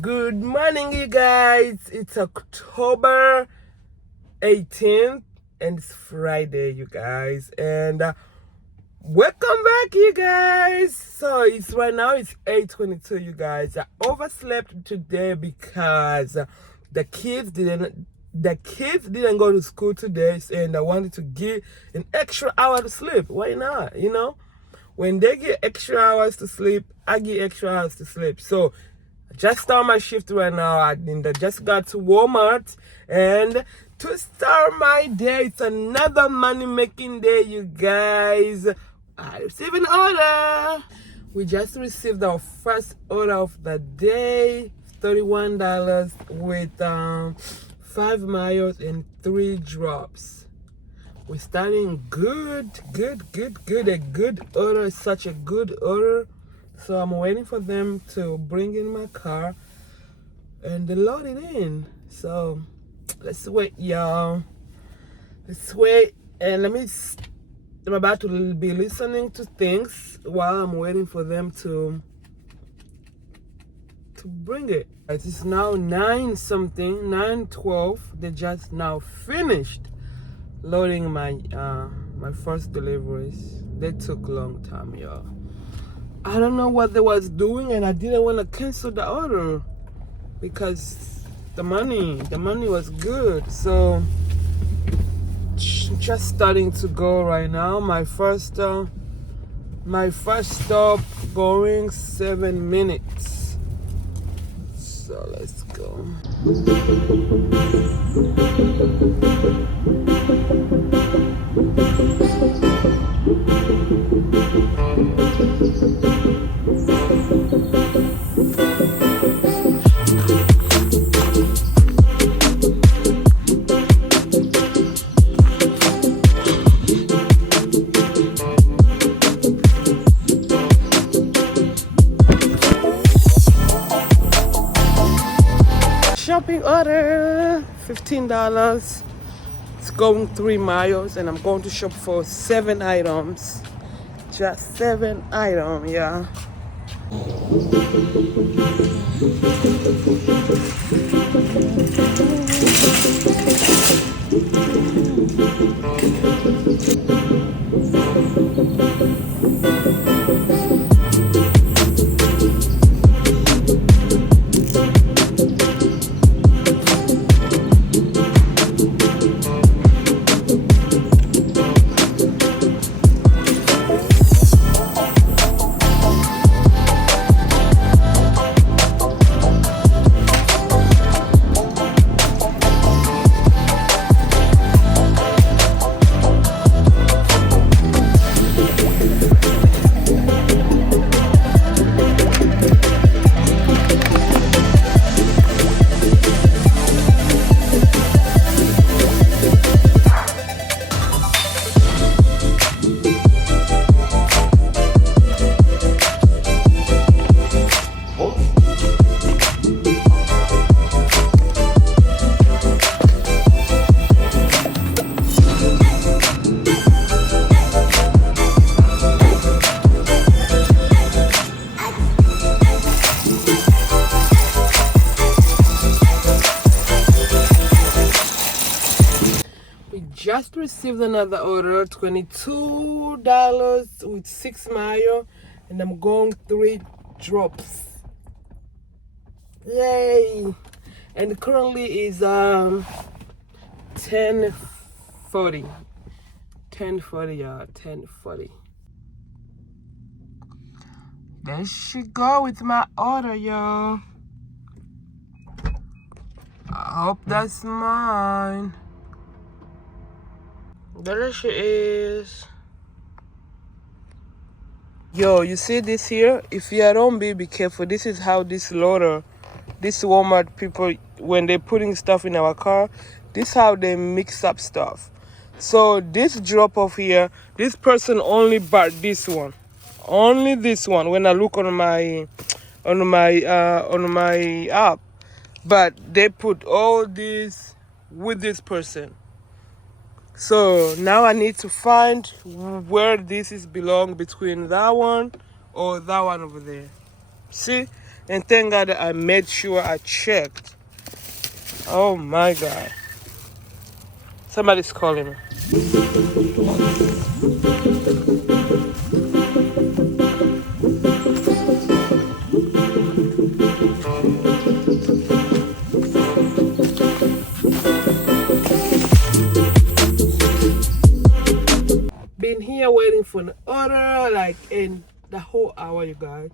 Good morning, you guys. It's October 18th and it's Friday, you guys. And welcome back, you guys. So it's right now it's 8:22, you guys. I overslept today because the kids didn't go to school today, and I wanted to give an extra hour to sleep. Why not? When they get extra hours to sleep, I get extra hours to sleep. So I just started my shift right now. I just got to Walmart, and to start my day, it's another money making day, you guys. I received an order. We just received our first order of the day, $31 with 5 miles and 3 drops. We're starting good. A good order is such a good order. So I'm waiting for them to bring in my car and load it in. So let's wait, y'all. Let's wait. And I'm about to be listening to things while I'm waiting for them to bring it. It's now 9:12. They just now finished loading my first deliveries. They took a long time, y'all. I don't know what they was doing, and I didn't want to cancel the order because the money was good. So just starting to go right now. My first stop going 7 minutes. So let's go. Shopping order, $15. It's going 3 miles, and I'm going to shop for 7 items. Just 7 items, yeah. Just received another order, $22 with 6 miles, and I'm going 3 drops. Yay! And currently is 10:40. 10:40, y'all. 10:40. There she go with my order, y'all. I hope that's mine. There she is. Yo, you see this here? If you don't be careful, this is how this Walmart people, when they're putting stuff in our car, this is how they mix up stuff. So this drop off here, this person only bought this one. Only this one when I look on my app. But they put all this with this person. So now I need to find where this is belong between that one or that one over there. See, And thank God that I made sure I checked. Oh my God. Somebody's calling me. Been here waiting for an order like in the whole hour, you guys.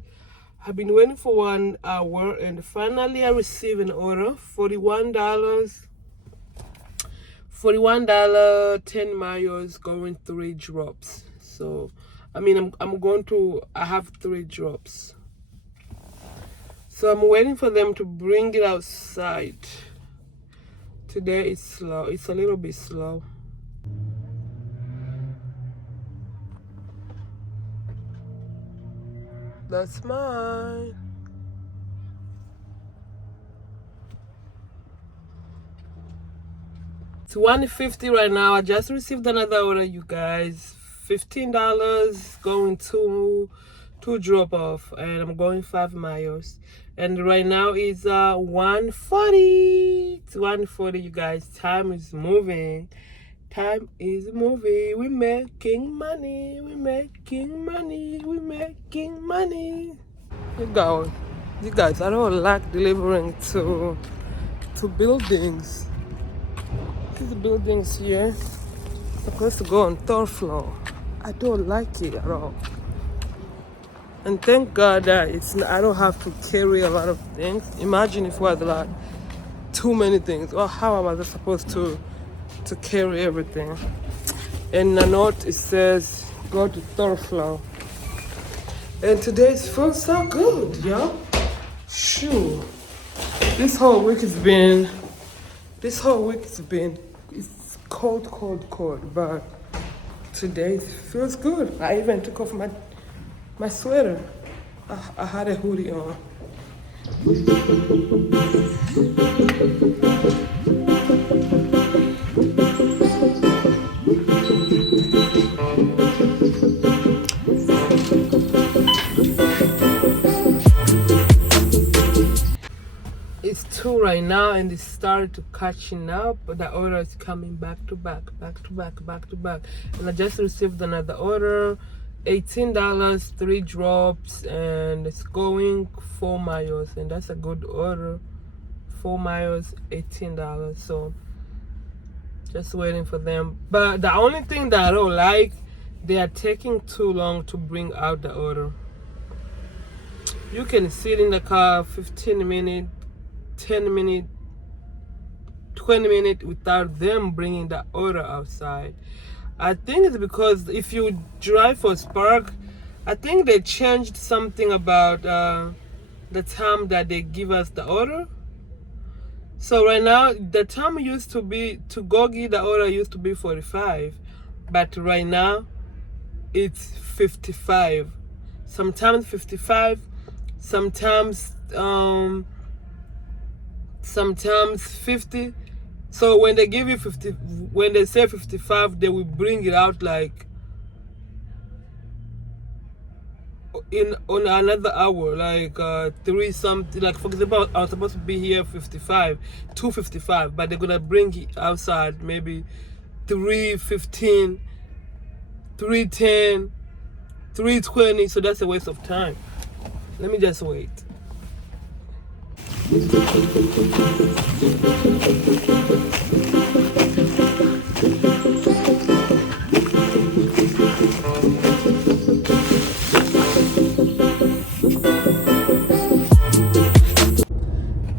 I've been waiting for 1 hour and finally I received an order. $41. $41, 10 miles, going 3 drops. So I mean I have 3 drops. So I'm waiting for them to bring it outside. Today it's slow. It's a little bit slow. That's mine. It's $150 right now. I just received another order, you guys. $15 going to 2 drop off, and I'm going 5 miles. And right now it's 1:40. It's 1:40, you guys. Time is moving. Time is moving. We're making money. We're making money. We're making money. You guys, I don't like delivering to buildings. These buildings here supposed to go on 3rd floor. I don't like it at all. And thank God that I don't have to carry a lot of things. Imagine if it was like too many things. Or how am I supposed to carry everything? And the note, it says go to 3rd floor. And today feels so good, yo. Shoo. This whole week has been it's cold, but today feels good. I even took off my sweater. I had a hoodie on. It's 2 right now, and it started to catching up. But the order is coming back to back. And I just received another order, $18, 3 drops, and it's going 4 miles, and that's a good order. 4 miles, $18. So just waiting for them. But the only thing that I don't like, they are taking too long to bring out the order. You can sit in the car 15 minutes, 10 minutes, 20 minutes without them bringing the order outside. I think it's because if you drive for Spark, I think they changed something about the time that they give us the order. So right now, the time used to be to go get the order used to be 45, but right now it's 55. Sometimes 55, sometimes 50. So when they give you 50, when they say 55, they will bring it out like on another hour, like 3 something. Like for example, I was supposed to be here 2:55, but they're gonna bring it outside maybe 3:15, 3:10, 3:20. So that's a waste of time. Let me just wait.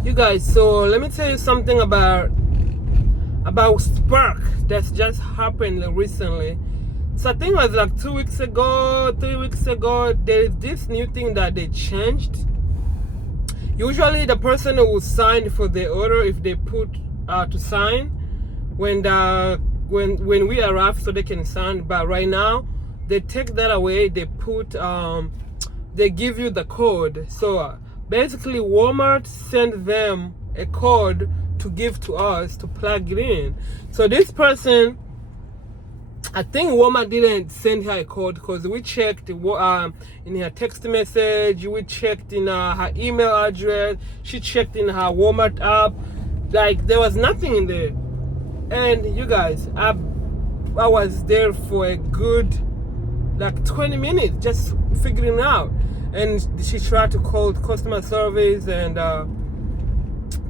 You guys, so let me tell you something about Spark that's just happened recently. So I think it was like 2 weeks ago, 3 weeks ago, there's this new thing that they changed. Usually the person who signed for the order, if they put to sign when we arrive, so they can sign. But right now they take that away. They put they give you the code. So basically Walmart send them a code to give to us to plug it in. So this person I think Walmart didn't send her a code because we checked in her text message, we checked in her email address, she checked in her Walmart app. Like, there was nothing in there. And you guys, I was there for a good like 20 minutes just figuring out. And she tried to call customer service, and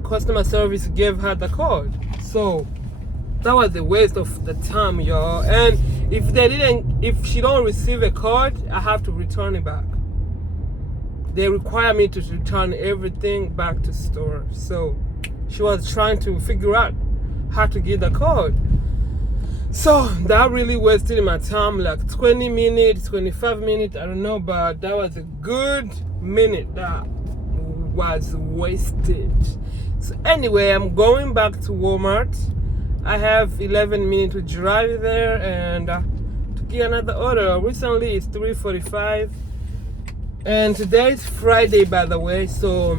customer service gave her the code. So that was a waste of the time, y'all. And if she don't receive a code, I have to return it back. They require me to return everything back to store. So she was trying to figure out how to get the code. So that really wasted my time, like 20 minutes, 25 minutes, I don't know, but that was a good minute that was wasted. So anyway, I'm going back to Walmart. I have 11 minutes to drive there and to get another order. Recently it's 3:45, and today is Friday, by the way, so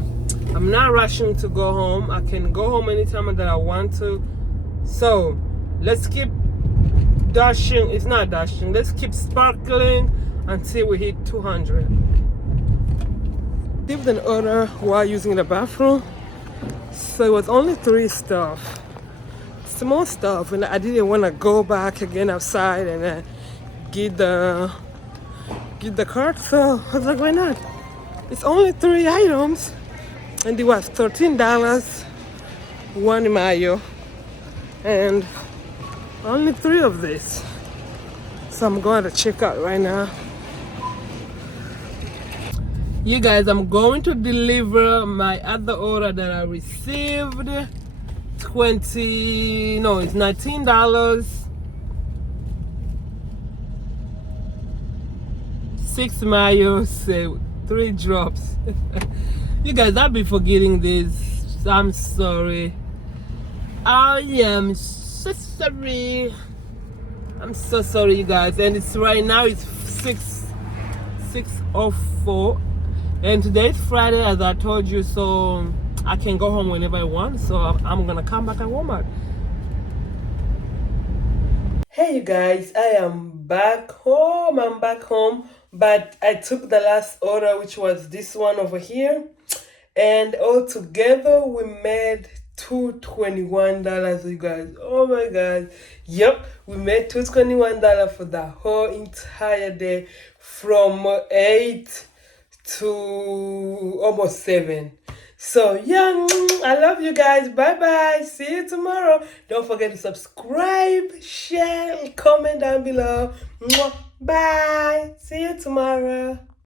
I'm not rushing to go home. I can go home anytime that I want to. So let's keep dashing. It's not dashing. Let's keep sparkling until we hit 200. Received an order while using the bathroom. So it was only 3 stuff. Small stuff, and I didn't want to go back again outside and get the cart, so I was like, why not? It's only 3 items, and it was $13, 1 mayo, and only 3 of this. So I'm going to check out right now. You guys, I'm going to deliver my other order that I received. It's $19. 6 mayos, 3 drops. You guys, I'll be forgetting this. I'm sorry. I am so sorry. I'm so sorry, you guys. And it's right now, it's 6:04. And today is Friday, as I told you, so I can go home whenever I want. So I'm gonna come back at Walmart. Hey you guys, I am back home. I'm back home, but I took the last order, which was this one over here, and all together we made $221, you guys. Oh my god. Yep, we made $221 for the whole entire day, from 8 to almost 7. So yeah, I love you guys. Bye bye. See you tomorrow. Don't forget to subscribe, share, comment down below. Bye. See you tomorrow.